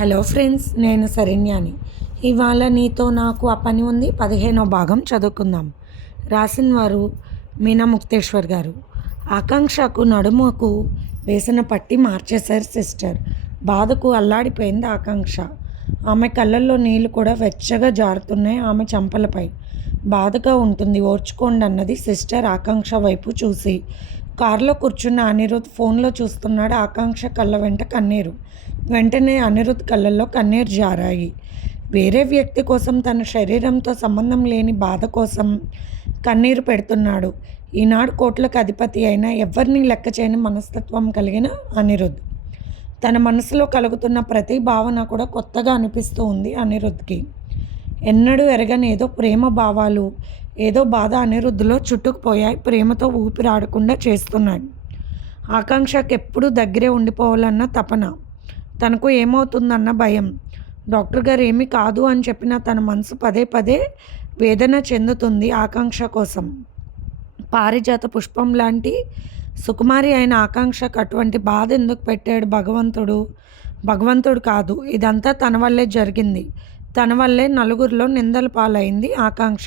Hello friends నేను శరణ్యాని. ఇవాళ నీతో నాకు ఆ పని ఉంది పదిహేనో భాగం చదువుకుందాం. రాసిన వారు మీనా ముక్తేశ్వర్ గారు. ఆకాంక్షకు నడుముకు వేసిన పట్టి మార్చేశారు సిస్టర్. బాధకు అల్లాడిపోయింది ఆకాంక్ష. ఆమె కళ్ళల్లో నీళ్ళు కూడా వెచ్చగా జారుతున్నాయి ఆమె చంపలపై. బాధగా ఉంటుంది ఓర్చుకోండి అన్నది సిస్టర్ ఆకాంక్ష వైపు చూసి. కారులో కూర్చున్న అనిరుద్ ఫోన్లో చూస్తున్నాడు ఆకాంక్ష కళ్ళ వెంట కన్నీరు. వెంటనే అనిరుద్ కళ్ళల్లో కన్నీరు జారాయి. వేరే వ్యక్తి కోసం తన శరీరంతో సంబంధం లేని బాధ కోసం కన్నీరు పెడుతున్నాడు. ఈనాడు కోట్లకు అధిపతి అయిన ఎవరిని లెక్క చేయని మనస్తత్వం కలిగిన అనిరుద్. తన మనసులో కలుగుతున్న ప్రతి భావన కూడా కొత్తగా అనిపిస్తూ ఉంది అనిరుద్ధ్కి ఎన్నడూ ఎరగని ఏదో ప్రేమ భావాలు ఏదో బాధ అనిరుద్ధిలో చుట్టుకుపోయాయి ప్రేమతో ఊపిరాడకుండా చేస్తున్నాయి. ఆకాంక్షకు ఎప్పుడూ దగ్గరే ఉండిపోవాలన్న తపన. తనకు ఏమవుతుందన్న భయం. డాక్టర్ గారు ఏమీ కాదు అని చెప్పిన తన మనసు పదే పదే వేదన చెందుతుంది ఆకాంక్ష కోసం. పారిజాత పుష్పం లాంటి సుకుమారి అయిన ఆకాంక్షకు అటువంటి బాధ ఎందుకు పెట్టాడు భగవంతుడు? భగవంతుడు కాదు ఇదంతా తన వల్లే జరిగింది. తన వల్లే నలుగురిలో నిందల పాలైంది ఆకాంక్ష.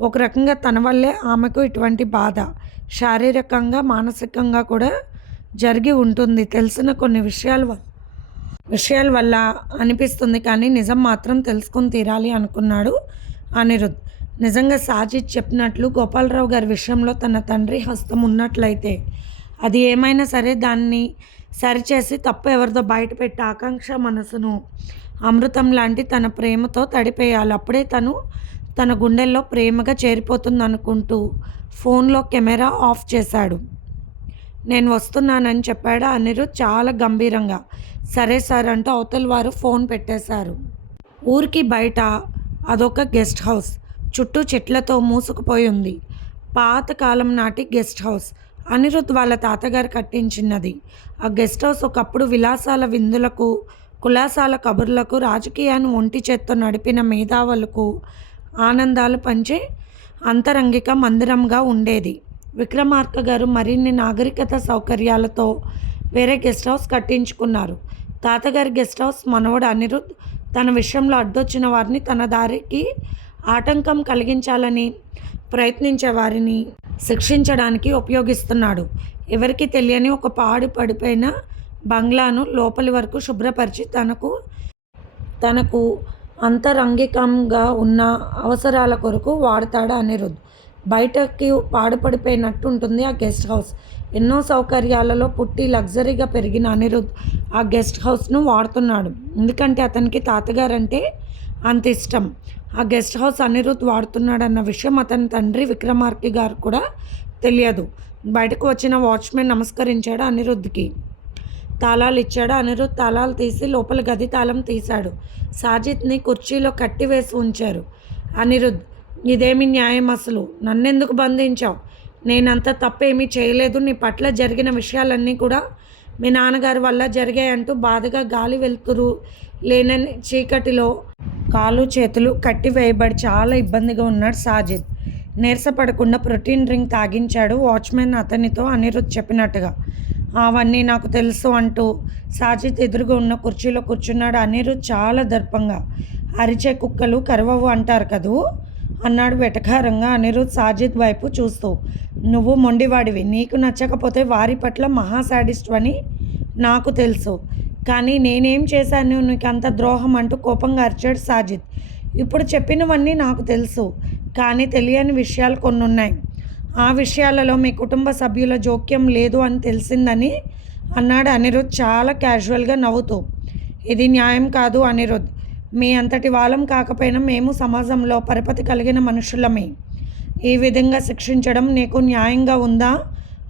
ఒక రకంగా తన వల్లే ఆమెకు ఇటువంటి బాధ శారీరకంగా మానసికంగా కూడా జరిగి ఉంటుంది. తెలిసిన కొన్ని విషయాల వల్ల విషయాల వల్ల అనిపిస్తుంది కానీ నిజం మాత్రం తెలుసుకుని తీరాలి అనుకున్నాడు అనిరుద్. నిజంగా సాజిద్ చెప్పినట్లు గోపాలరావు గారి విషయంలో తన తండ్రి హస్తం ఉన్నట్లయితే అది ఏమైనా సరే దాన్ని సరిచేసి తప్పు ఎవరిదో బయటపెట్టి ఆకాంక్ష మనసును అమృతం లాంటి తన ప్రేమతో తడిపేయాలి. అప్పుడే తను తన గుండెల్లో ప్రేమగా చేరిపోతుంది అనుకుంటూ ఫోన్లో కెమెరా ఆఫ్ చేశాడు. నేను వస్తున్నానని చెప్పాడు అనిరుద్ చాలా గంభీరంగా. సరే సార్ అంటూ అవతల వారు ఫోన్ పెట్టేశారు. ఊరికి బయట అదొక గెస్ట్ హౌస్. చుట్టూ చెట్లతో మూసుకుపోయి ఉంది. పాతకాలం నాటి గెస్ట్ హౌస్. అనిరుద్ వాళ్ళ తాతగారు కట్టించినది. ఆ గెస్ట్ హౌస్ ఒకప్పుడు విలాసాల విందులకు కులాసాల కబుర్లకు రాజకీయాన్ని ఒంటి చేత్తో నడిపిన మేధావులకు ఆనందాలు పంచే అంతరంగిక మందిరంగా ఉండేది. విక్రమార్క గారు మరిన్ని నాగరికత సౌకర్యాలతో వేరే గెస్ట్ హౌస్ కట్టించుకున్నారు. తాతగారి గెస్ట్ హౌస్ మనవడు అనిరుద్ తన విషయంలో అడ్డొచ్చిన వారిని తన దారికి ఆటంకం కలిగించాలని ప్రయత్నించే వారిని శిక్షించడానికి ఉపయోగిస్తున్నాడు. ఎవరికి తెలియని ఒక పాడు పడిపోయిన బంగ్లాను లోపలి వరకు శుభ్రపరిచి తనకు తనకు అంతరంగికంగా ఉన్న అవసరాల కొరకు వాడతాడు అనిరుద్. బయటకి పాడుపడిపోయినట్టు ఉంటుంది ఆ గెస్ట్ హౌస్. ఎన్నో సౌకర్యాలలో పుట్టి లగ్జరీగా పెరిగిన అనిరుద్ ఆ గెస్ట్ హౌస్ను వాడుతున్నాడు. ఎందుకంటే అతనికి తాతగారంటే అంత ఇష్టం. ఆ గెస్ట్ హౌస్ అనిరుద్ వాడుతున్నాడన్న విషయం అతని తండ్రి విక్రమార్కి గారు కూడా తెలియదు. బయటకు వచ్చిన వాచ్మెన్ నమస్కరించాడు అనిరుద్ధ్కి తాళాలు ఇచ్చాడు. అనిరుద్ తాళాలు తీసి లోపల గది తాళం తీశాడు. సాజిత్ని కుర్చీలో కట్టివేసి ఉంచారు. అనిరుద్ ఇదేమి న్యాయం అసలు? నన్నెందుకు బంధించావు? నేనంత తప్పేమీ చేయలేదు. నీ పట్ల జరిగిన విషయాలన్నీ కూడా మీ నాన్నగారి వల్ల జరిగాయంటూ బాధగా గాలి వెలుతురు లేనని చీకటిలో కాలు చేతులు కట్టి వేయబడి చాలా ఇబ్బందిగా ఉన్నాడు సాజిద్. నీరసపడకుండా ప్రోటీన్ డ్రింక్ తాగించాడు వాచ్మెన్ అతనితో అనిరుద్ చెప్పినట్టుగా. అవన్నీ నాకు తెలుసు అంటూ సాజిద్ ఎదురుగా ఉన్న కుర్చీలో కూర్చున్నాడు అనిరుద్ చాలా దర్పంగా. అరిచే కుక్కలు కరువవు అంటారు కదూ? అన్నాడు వెటకారంగా అనిరుద్ సాజిద్ వైపు చూస్తూ. నువ్వు మొండివాడివి. నీకు నచ్చకపోతే వారి పట్ల మహాసాడిస్ట్ అని నాకు తెలుసు. కానీ నేనేం చేశాను? నీకు అంత ద్రోహం అంటూ కోపంగా అరిచాడు సాజిద్. ఇప్పుడు చెప్పినవన్నీ నాకు తెలుసు. కానీ తెలియని విషయాలు కొన్ని ఉన్నాయి ఆ విషయాలలో మీ కుటుంబ సభ్యుల జోక్యం లేదు అని తెలిసిందని అన్నాడు అనిరుద్ చాలా క్యాజువల్గా నవ్వుతూ. ఇది న్యాయం కాదు అనిరుద్. మీ అంతటి వాళ్ళం కాకపోయినా మేము సమాజంలో పరపతి కలిగిన మనుషులమే. ఈ విధంగా శిక్షించడం నీకు న్యాయంగా ఉందా?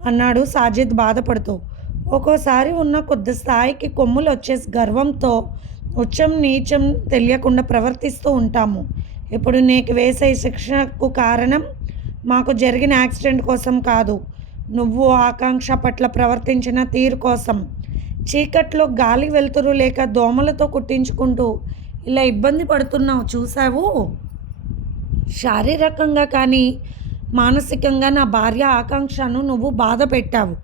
అన్నాడు సాజిద్ బాధపడుతూ. ఒక్కోసారి ఉన్న కొద్ది స్థాయికి కొమ్ములు వచ్చేసి గర్వంతో ఉచ్చం నీచం తెలియకుండా ప్రవర్తిస్తూ ఉంటాము. ఇప్పుడు నీకు వేసే శిక్షకు కారణం మాకు జరిగిన యాక్సిడెంట్ కోసం కాదు. నువ్వు ఆకాంక్ష పట్ల ప్రవర్తించిన తీరు కోసం. చీకట్లో గాలి వెలుతురు లేక దోమలతో కుట్టించుకుంటూ ఇలా ఇబ్బంది పడుతున్నావు చూసావు? శారీరకంగా కానీ మానసికంగా నా భార్య ఆకాంక్షను నువ్వు బాధ పెట్టావు.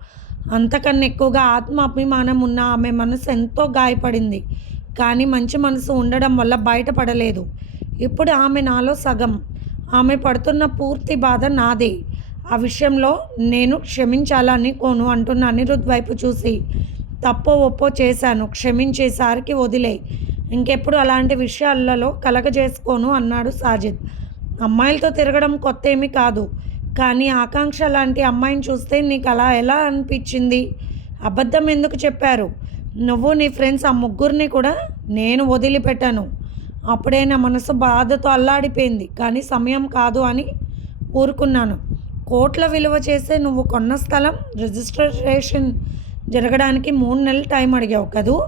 అంతకన్నా ఎక్కువగా ఆత్మాభిమానం ఉన్న ఆమె మనసు ఎంతో గాయపడింది. కానీ మంచి మనసు ఉండడం వల్ల బయటపడలేదు. ఇప్పుడు ఆమె నాలో సగం. ఆమె పడుతున్న పూర్తి బాధ నాదే. ఆ విషయంలో నేను క్షమించాలని కోను అంటున్న అనిరుద్ వైపు చూసి తప్పో ఒప్పో చేశాను. క్షమించేసారికి వదిలే. ఇంకెప్పుడు అలాంటి విషయాలలో కలగజేసుకోను అన్నాడు సాజిద్. అమ్మాయిలతో తిరగడం కొత్త ఏమీ కాదు. కానీ ఆకాంక్ష లాంటి అమ్మాయిని చూస్తే నీకు అలా ఎలా అనిపించింది? అబద్ధం ఎందుకు చెప్పారు? నువ్వు నీ ఫ్రెండ్స్ ఆ ముగ్గురిని కూడా నేను వదిలిపెట్టాను. అప్పుడే నా మనసు బాధతో అల్లాడిపోయింది. కానీ సమయం కాదు అని ఊరుకున్నాను. కోట్ల విలువ చేసే నువ్వు కొన్న స్థలం రిజిస్ట్రేషన్ జరగడానికి మూడు నెలలు టైం అడిగావు కదూ?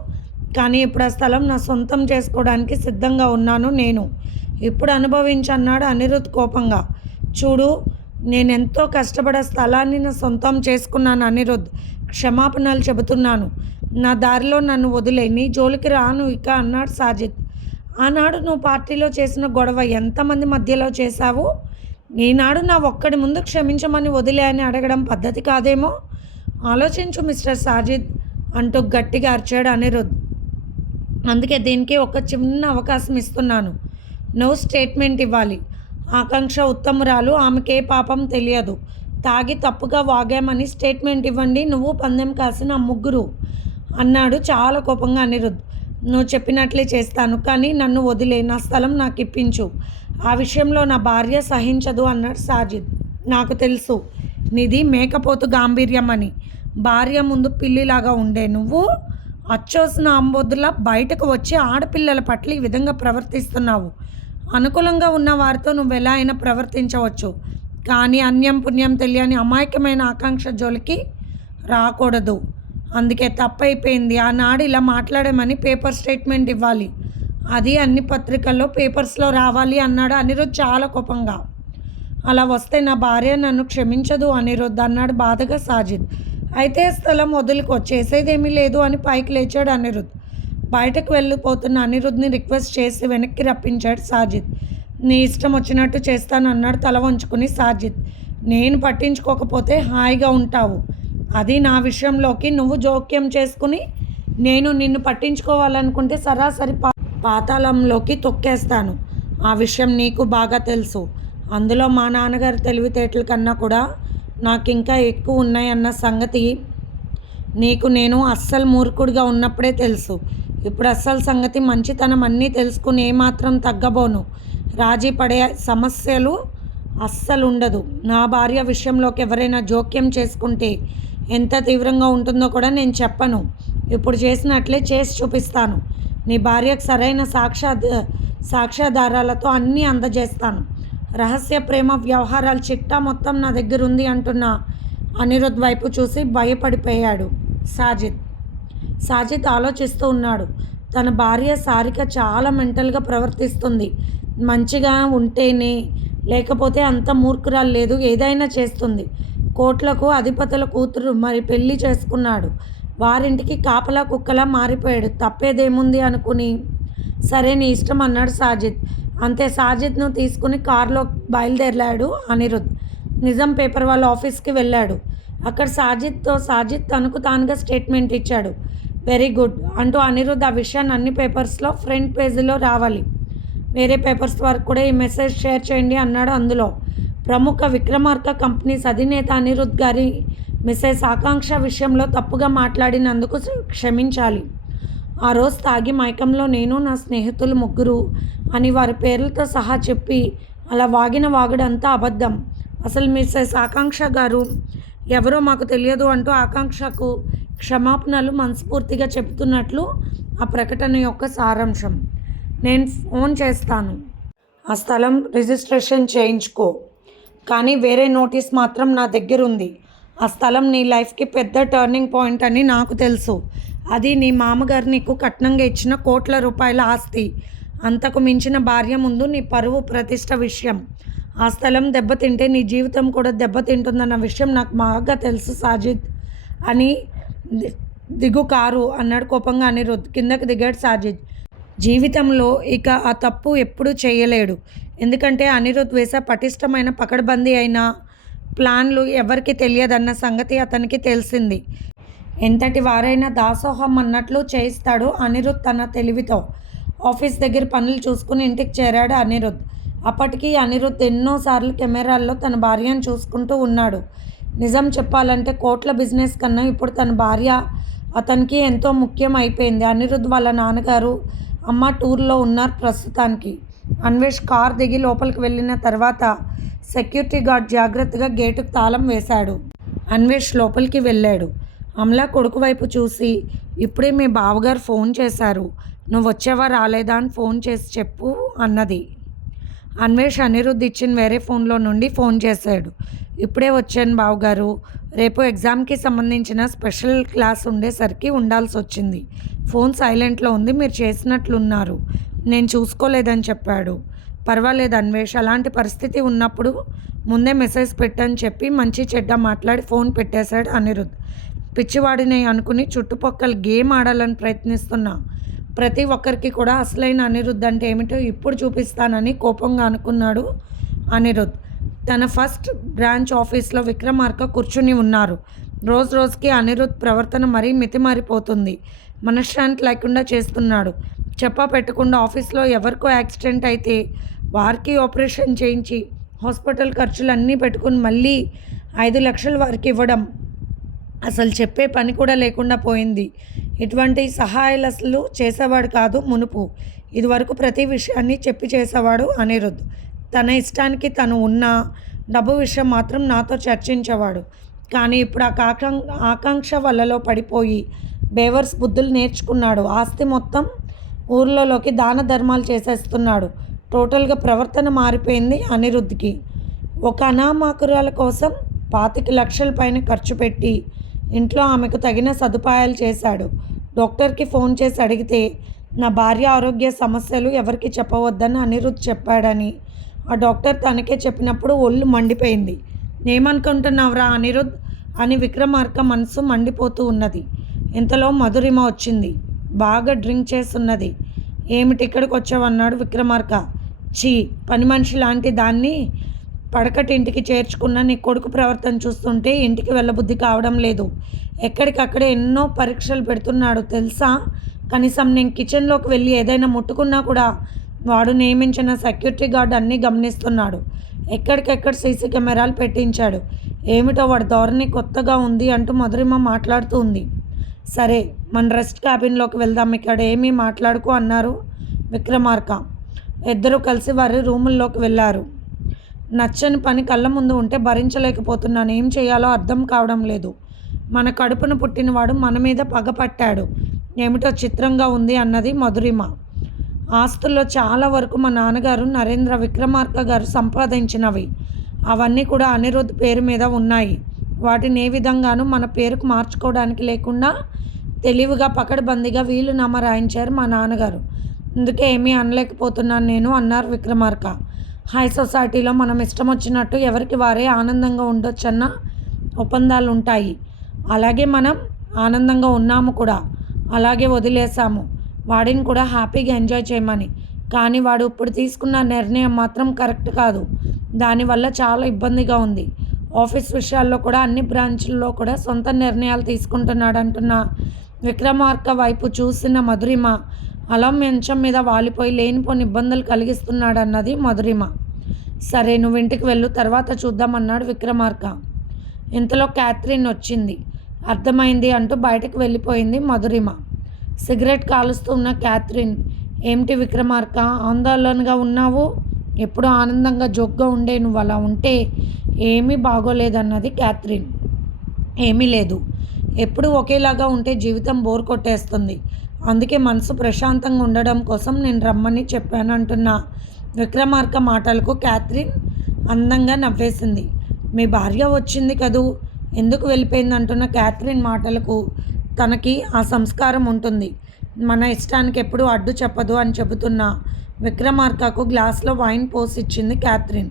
కానీ ఇప్పుడు ఆ స్థలం నా సొంతం చేసుకోవడానికి సిద్ధంగా ఉన్నాను నేను. ఇప్పుడు అనుభవించన్నాడు అనిరుద్ కోపంగా. చూడు నేనెంతో కష్టపడే స్థలాన్ని నా సొంతం చేసుకున్నాను అనిరుద్. క్షమాపణలు చెబుతున్నాను. నా దారిలో నన్ను వదిలే నీ జోలికి రాను ఇక అన్నాడు సాజిద్. ఆనాడు నువ్వు పార్టీలో చేసిన గొడవ ఎంతమంది మధ్యలో చేశావు? ఈనాడు నా ఒక్కడి ముందు క్షమించమని వదిలే అని అడగడం పద్ధతి కాదేమో? ఆలోచించు మిస్టర్ సాజిద్ అంటూ గట్టిగా అరిచాడు అనిరుద్. అందుకే దీనికి ఒక చిన్న అవకాశం ఇస్తున్నాను. నో స్టేట్మెంట్ ఇవ్వాలి. ఆకాంక్ష ఉత్తమురాలు ఆమెకే పాపం తెలియదు. తాగి తప్పుగా వాగామని స్టేట్మెంట్ ఇవ్వండి. నువ్వు పందెం కాసిన ముగ్గురు అన్నాడు చాలా కోపంగా అనిరుద్ధ్. నువ్వు చెప్పినట్లే చేస్తాను కానీ నన్ను వదిలే నా స్థలం నాకు ఇప్పించు. ఆ విషయంలో నా భార్య సహించదు అన్నాడు సాజిద్. నాకు తెలుసు నీది మేకపోతు గాంభీర్యం అని. భార్య ముందు పిల్లిలాగా ఉండే నువ్వు అచ్చోసిన అంబొద్దులా బయటకు వచ్చి ఆడపిల్లల పట్ల ఈ విధంగా ప్రవర్తిస్తున్నావు. అనుకూలంగా ఉన్న వారితో నువ్వు ఎలా అయినా ప్రవర్తించవచ్చు. కానీ అన్యం పుణ్యం తెలియని అమాయకమైన ఆకాంక్ష జోలికి రాకూడదు. అందుకే తప్పైపోయింది. ఆనాడు ఇలా మాట్లాడామని పేపర్ స్టేట్మెంట్ ఇవ్వాలి. అది అన్ని పత్రికల్లో పేపర్స్లో రావాలి అన్నాడు అనిరుద్ చాలా కోపంగా. అలా వస్తే నా భార్య నన్ను క్షమించదు అనిరుద్ అన్నాడు బాధగా సాజిద్. అయితే స్థలం వదులుకో చేసేదేమీ లేదు అని పైకి లేచాడు అనిరుద్. బయటకు వెళ్ళిపోతున్న అనిరుద్ని రిక్వెస్ట్ చేసి వెనక్కి రప్పించాడు సాజిద్. నీ ఇష్టం వచ్చినట్టు చేస్తాను అన్నాడు తల వంచుకుని సాజిద్. నేను పట్టించుకోకపోతే హాయిగా ఉంటావు. అది నా విషయంలోకి నువ్వు జోక్యం చేసుకుని నేను నిన్ను పట్టించుకోవాలనుకుంటే సరాసరి పా పాతాళంలోకి తొక్కేస్తాను. ఆ విషయం నీకు బాగా తెలుసు. అందులో మా నాన్నగారి తెలివితేటల కన్నా కూడా నాకు ఇంకా ఎక్కువ ఉన్నాయన్న సంగతి నీకు నేను అస్సలు మూర్ఖుడిగా ఉన్నప్పుడే తెలుసు. ఇప్పుడు అస్సలు సంగతి మంచితనం అన్నీ తెలుసుకుని ఏమాత్రం తగ్గబోను. రాజీ పడే సమస్యలు అస్సలు ఉండదు నా భార్య విషయంలోకి ఎవరైనా జోక్యం చేసుకుంటే ఎంత తీవ్రంగా ఉంటుందో కూడా నేను చెప్పను. ఇప్పుడు చేసినట్లే చేసి చూపిస్తాను. నీ భార్యకు సరైన సాక్షా సాక్ష్యాధారాలతో అన్నీ అందజేస్తాను. రహస్య ప్రేమ వ్యవహారాల చిట్టా మొత్తం నా దగ్గర ఉంది అంటున్న అనిరుద్ వైపు చూసి భయపడిపోయాడు. సాజిద్ సాజిద్ ఆలోచిస్తూ ఉన్నాడు. తన భార్య సారిక చాలా మెంటల్గా ప్రవర్తిస్తుంది. మంచిగా ఉంటేనే లేకపోతే అంత మూర్ఖురాలు లేదు ఏదైనా చేస్తుంది. కోట్లకు అధిపతుల కూతురు మరి పెళ్ళి చేసుకున్నాడు. వారింటికి కాపలా కుక్కలా మారిపోయాడు. తప్పేదేముంది అనుకుని సరే నీ ఇష్టం అన్నాడు సాజిద్ అంతే సాజిద్ను తీసుకుని కారులో బయలుదేరాడు అనిరుద్. నిజం పేపర్ వాళ్ళ ఆఫీస్కి వెళ్ళాడు. అక్కడ సాజిద్తో సాజిద్ తనకు తానుగా స్టేట్మెంట్ ఇచ్చాడు. వెరీ గుడ్ అంటూ అనిరుద్ ఆ విషయాన్ని అన్ని పేపర్స్లో ఫ్రంట్ పేజీలో రావాలి. వేరే పేపర్స్ వరకు కూడా ఈ మెసేజ్ షేర్ చేయండి అన్నాడు అందులో. ప్రముఖ విక్రమార్క కంపెనీస్ అధినేత అనిరుద్ గారి మిసెస్ ఆకాంక్ష విషయంలో తప్పుగా మాట్లాడినందుకు క్షమించాలి. ఆ రోజు తాగి మైకంలో నేను నా స్నేహితులు ముగ్గురు అని వారి పేర్లతో సహా చెప్పి అలా వాగిన వాగుడంతా అబద్ధం. అసలు మిస్సెస్ ఆకాంక్ష గారు ఎవరో మాకు తెలియదు అంటూ ఆకాంక్షకు క్షమాపణలు మనస్ఫూర్తిగా చెబుతున్నట్లు ఆ ప్రకటన యొక్క సారాంశం. నేను ఫోన్ చేస్తాను. ఆ స్థలం రిజిస్ట్రేషన్ చేయించుకో. కానీ వేరే నోటీస్ మాత్రం నా దగ్గర ఉంది ఆ స్థలం నీ లైఫ్కి పెద్ద టర్నింగ్ పాయింట్ అని నాకు తెలుసు. అది నీ మామగారు నీకు కట్నంగా ఇచ్చిన కోట్ల రూపాయల ఆస్తి. అంతకు మించిన భార్య ముందు నీ పరువు ప్రతిష్ట విషయం. ఆ స్థలం దెబ్బతింటే నీ జీవితం కూడా దెబ్బతింటుందన్న విషయం నాకు బాగా తెలుసు సాజిద్ అని దిగు కారు అన్నాడు కోపంగా అనిరుద్. కిందకి దిగాడు సాజిద్. జీవితంలో ఇక ఆ తప్పు ఎప్పుడూ చేయలేడు. ఎందుకంటే అనిరుద్ వేసే పటిష్టమైన పకడ్బందీ అయిన ప్లాన్లు ఎవరికి తెలియదన్న సంగతి అతనికి తెలిసింది. ఎంతటి వారైనా దాసోహం అన్నట్లు చేయిస్తాడు అనిరుద్ తన తెలివితో. ఆఫీస్ దగ్గర పనులు చూసుకుని ఇంటికి చేరాడు అనిరుద్. అప్పటికి అనిరుద్ ఎన్నోసార్లు కెమెరాల్లో తన భార్యను చూసుకుంటూ ఉన్నాడు. నిజం చెప్పాలంటే కోట్ల బిజినెస్ కన్నా ఇప్పుడు తన భార్య అతనికి ఎంతో ముఖ్యం అయిపోయింది. అనిరుద్ వాళ్ళ నాన్నగారు అమ్మ టూర్లో ఉన్నారు ప్రస్తుతానికి. అన్వేష్ కార్ దిగి లోపలికి వెళ్ళిన తర్వాత సెక్యూరిటీ గార్డ్ జాగ్రత్తగా గేటుకు తాళం వేశాడు. అన్వేష్ లోపలికి వెళ్ళాడు. అమలా కొడుకు వైపు చూసి ఇప్పుడే మీ బావగారు ఫోన్ చేశారు. నువ్వు వచ్చావా రాలేదా అని ఫోన్ చేసి చెప్పు అన్నది. అన్వేష్ అనిరుద్ధ్ ఇచ్చిన వేరే ఫోన్లో నుండి ఫోన్ చేశాడు. ఇప్పుడే వచ్చాను బావగారు. రేపు ఎగ్జామ్కి సంబంధించిన స్పెషల్ క్లాస్ ఉండేసరికి ఉండాల్సి వచ్చింది ఫోన్ సైలెంట్లో ఉంది మీరు చేసినట్లున్నారు. నేను చూసుకోలేదని చెప్పాడు. పర్వాలేదు అన్వేష్ అలాంటి పరిస్థితి ఉన్నప్పుడు ముందే మెసేజ్ పెట్టని చెప్పి మంచి చెడ్డ మాట్లాడి ఫోన్ పెట్టేశాడు అనిరుద్ పిచ్చివాడిని అనుకుని చుట్టుపక్కల గేమ్ ఆడాలని ప్రయత్నిస్తున్నా. ప్రతి ఒక్కరికి కూడా అసలైన అనిరుద్ధ్ అంటే ఏమిటో ఇప్పుడు చూపిస్తానని కోపంగా అనుకున్నాడు అనిరుద్ తన ఫస్ట్ బ్రాంచ్ ఆఫీస్లో విక్రమార్క కూర్చుని ఉన్నారు. రోజు రోజుకి అనిరుద్ ప్రవర్తన మరీ మితిమారిపోతుంది. మనశ్శాంతి లేకుండా చేస్తున్నాడు. చెప్పా పెట్టకుండా ఆఫీస్లో ఎవరికో యాక్సిడెంట్ అయితే వారికి ఆపరేషన్ చేయించి హాస్పిటల్ ఖర్చులు అన్నీ పెట్టుకుని మళ్ళీ ఐదు లక్షలు వారికి ఇవ్వడం అసలు చెప్పే పని కూడా లేకుండా పోయింది. ఇటువంటి సహాయాలు అసలు చేసేవాడు కాదు మునుపు. ఇదివరకు ప్రతి విషయాన్ని చెప్పి చేసేవాడు అనిరుద్ధ్. తన ఇష్టానికి తను ఉన్న డబ్బు విషయం మాత్రం నాతో చర్చించేవాడు. కానీ ఇప్పుడు ఆ కాకం ఆకాంక్ష వలలో పడిపోయి బేవర్స్ బుద్ధులు నేర్చుకున్నాడు. ఆస్తి మొత్తం ఊర్లలోకి దాన ధర్మాలు చేసేస్తున్నాడు. టోటల్గా ప్రవర్తన మారిపోయింది అనిరుద్ధ్కి. ఒక అనామకురాల కోసం పాతిక లక్షల పైన ఖర్చు పెట్టి ఇంట్లో ఆమెకు తగిన సదుపాయాలు చేశాడు. డాక్టర్కి ఫోన్ చేసి అడిగితే నా భార్య ఆరోగ్య సమస్యలు ఎవరికి చెప్పవద్దని అనిరుద్ధ్ చెప్పాడని. ఆ డాక్టర్ తనకే చెప్పినప్పుడు ఒళ్ళు మండిపోయింది. నేమనుకుంటున్నావురా అనిరుద్ధ్? అని విక్రమార్క మనసు మండిపోతూ ఉన్నది. ఇంతలో మధురిమ వచ్చింది. బాగా డ్రింక్ చేస్తున్నది. ఏమిటి ఇక్కడికి వచ్చావన్నాడు విక్రమార్క. చీ పని మనిషి లాంటి దాన్ని పడకటి ఇంటికి చేర్చుకున్న నీ కొడుకు ప్రవర్తన చూస్తుంటే ఇంటికి వెళ్ళబుద్ధి కావడం లేదు. ఎక్కడికక్కడే ఎన్నో పరీక్షలు పెడుతున్నాడు తెలుసా? కనీసం నేను కిచెన్లోకి వెళ్ళి ఏదైనా ముట్టుకున్నా కూడా వాడు నియమించిన సెక్యూరిటీ గార్డ్ అన్నీ గమనిస్తున్నాడు. ఎక్కడికెక్కడ సీసీ కెమెరాలు పెట్టించాడు. ఏమిటో వాడి ధోరణి కొత్తగా ఉంది అంటూ మధురిమ మాట్లాడుతూ ఉంది. సరే మన రెస్ట్ క్యాబిన్లోకి వెళ్దాం ఇక్కడ ఏమీ మాట్లాడుకో అన్నారు విక్రమార్క. ఇద్దరూ కలిసి వారి రూముల్లోకి వెళ్ళారు. నచ్చని పని కళ్ళ ముందు ఉంటే భరించలేకపోతున్నాను. ఏం చేయాలో అర్థం కావడం లేదు. మన కడుపును పుట్టినవాడు మన మీద పగపట్టాడు ఏమిటో చిత్రంగా ఉంది అన్నది మధురిమ. ఆస్తుల్లో చాలా వరకు మా నాన్నగారు నరేంద్ర విక్రమార్క గారు సంపాదించినవి. అవన్నీ కూడా అనిరుద్ధ్ పేరు మీద ఉన్నాయి. వాటిని ఏ విధంగానూ మన పేరుకు మార్చుకోవడానికి లేకుండా తెలివిగా పకడ్బందీగా వీలునామా రాయించారు మా నాన్నగారు. అందుకే ఏమీ అనలేకపోతున్నాను నేను అన్నారు విక్రమార్క. హై సొసైటీలో మనం ఇష్టం వచ్చినట్టు ఎవరికి వారే ఆనందంగా ఉండొచ్చన్న ఒప్పందాలు ఉంటాయి అలాగే మనం ఆనందంగా ఉన్నాము కూడా. అలాగే వదిలేసాము. వాడిని కూడా హ్యాపీగా ఎంజాయ్ చేయమని. కానీ వాడు ఇప్పుడు తీసుకున్న నిర్ణయం మాత్రం కరెక్ట్ కాదు. దానివల్ల చాలా ఇబ్బందిగా ఉంది. ఆఫీస్ విషయాల్లో కూడా అన్ని బ్రాంచ్ల్లో కూడా సొంత నిర్ణయాలు తీసుకుంటున్నాడు అంటున్న విక్రమార్క వైపు చూసిన మధురిమ అలా మంచం మీద వాలిపోయి లేనిపోని ఇబ్బందులు కలిగిస్తున్నాడన్నది మధురిమ. సరే నువ్వు ఇంటికి వెళ్ళు తర్వాత చూద్దామన్నాడు విక్రమార్క. ఇంతలో క్యాథరిన్ వచ్చింది అర్థమైంది అంటూ బయటకు వెళ్ళిపోయింది మధురిమ. సిగరెట్ కాలుస్తూ ఉన్న క్యాథరిన్ ఏమిటి విక్రమార్క ఆందోళనగా ఉన్నావు? ఎప్పుడూ ఆనందంగా జోక్గా ఉండే నువ్వు అలా ఉంటే ఏమీ బాగోలేదన్నది క్యాథరిన్. ఏమీ లేదు. ఎప్పుడు ఒకేలాగా ఉంటే జీవితం బోర్ కొట్టేస్తుంది. అందుకే మనసు ప్రశాంతంగా ఉండడం కోసం నేను రమ్మని చెప్పాను అంటున్న. విక్రమార్క మాటలకు క్యాథరిన్ అందంగా నవ్వేసింది. మీ భార్య వచ్చింది కదూ? ఎందుకు వెళ్ళిపోయింది అంటున్న క్యాథరిన్ మాటలకు తనకి ఆ సంస్కారం ఉంటుంది. మన ఇష్టానికి ఎప్పుడూ అడ్డు చెప్పదు అని చెబుతున్న. విక్రమార్కకు గ్లాస్లో వైన్ పోసి ఇచ్చింది క్యాథరిన్.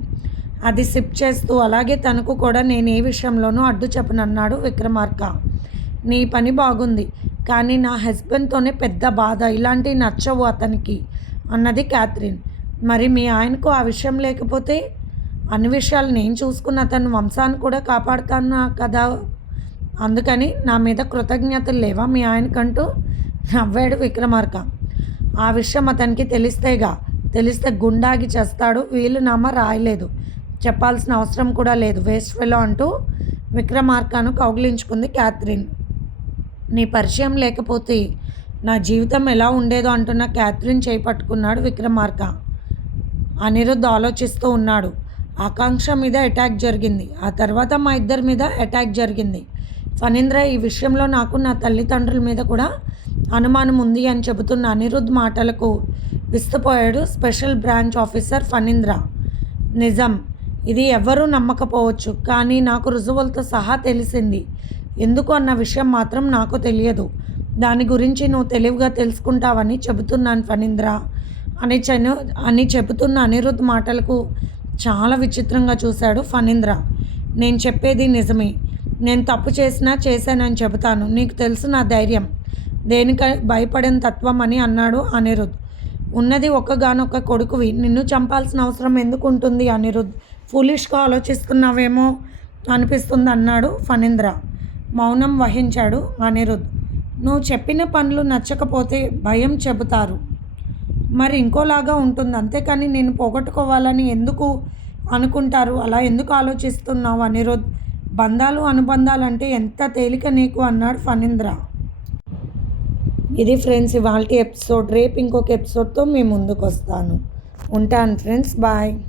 అది సిప్ చేస్తూ అలాగే తనకు కూడా నేను ఏ విషయంలోనూ అడ్డు చెప్పనన్నాడు విక్రమార్క. నీ పని బాగుంది కానీ నా హస్బెండ్తోనే పెద్ద బాధ ఇలాంటివి నచ్చవు అతనికి అన్నది క్యాథరిన్. మరి మీ ఆయనకు ఆ విషయం లేకపోతే అన్ని విషయాలు నేను చూసుకున్న అతను వంశాన్ని కూడా కాపాడుతాను కదా? అందుకని నా మీద కృతజ్ఞతలు లేవా మీ ఆయనకంటూ? నవ్వాడు విక్రమార్క. ఆ విషయం అతనికి తెలిస్తేగా తెలిస్తే గుండాగి చేస్తాడు వీలునామా రాయలేదు. చెప్పాల్సిన అవసరం కూడా లేదు వేస్ట్ ఫెలో అంటూ విక్రమార్కను కౌగిలించుకుంది క్యాథరిన్. నీ పరిచయం లేకపోతే నా జీవితం ఎలా ఉండేదో అంటున్న క్యాథరిన్ చేపట్టుకున్నాడు విక్రమార్క. అనిరుద్ధ్ ఆలోచిస్తూ ఉన్నాడు. ఆకాంక్ష మీద అటాక్ జరిగింది. ఆ తర్వాత మా ఇద్దరి మీద అటాక్ జరిగింది. ఫణీంద్ర ఈ విషయంలో నాకు నా తల్లిదండ్రుల మీద కూడా అనుమానం ఉంది అని చెబుతున్న అనిరుద్ధ్ మాటలకు విస్తుపోయాడు స్పెషల్ బ్రాంచ్ ఆఫీసర్ ఫణీంద్ర నిజం ఇది ఎవరూ నమ్మకపోవచ్చు కానీ నాకు రుజువులతో సహా తెలిసింది. ఎందుకు అన్న విషయం మాత్రం నాకు తెలియదు. దాని గురించి నువ్వు తెలివిగా తెలుసుకుంటావని చెబుతున్నాను ఫణీంద్ర. అని చెను అని చెబుతున్న అనిరుద్ధ్ మాటలకు చాలా విచిత్రంగా చూశాడు ఫణీంద్ర. నేను చెప్పేది నిజమే. నేను తప్పు చేసినా చేశానని చెబుతాను. నీకు తెలుసు నా ధైర్యం. దేనిక భయపడిన తత్వం అని అన్నాడు అనిరుద్ధ్ ఉన్నది ఒక్కగానొక్క కొడుకువి. నిన్ను చంపాల్సిన అవసరం ఎందుకు ఉంటుంది అనిరుద్ధ్ ఫూలిష్గా ఆలోచిస్తున్నావేమో అనిపిస్తుంది అన్నాడు ఫణీంద్ర. మౌనం వహించాడు అనిరుద్ధ్ నువ్వు చెప్పిన పనులు నచ్చకపోతే భయం చెబుతారు. మరి ఇంకోలాగా ఉంటుంది. అంతేకాని నేను పోగొట్టుకోవాలని ఎందుకు అనుకుంటారు? అలా ఎందుకు ఆలోచిస్తున్నావు అనిరుద్ధ్ బంధాలు అనుబంధాలు అంటే ఎంత తేలిక నీకు? అన్నాడు ఫణీంద్ర. ఇది ఫ్రెండ్స్ ఇవాళ ఎపిసోడ్. రేపు ఇంకొక ఎపిసోడ్తో మీ ముందుకు వస్తాను ఉంటాను ఫ్రెండ్స్. బాయ్.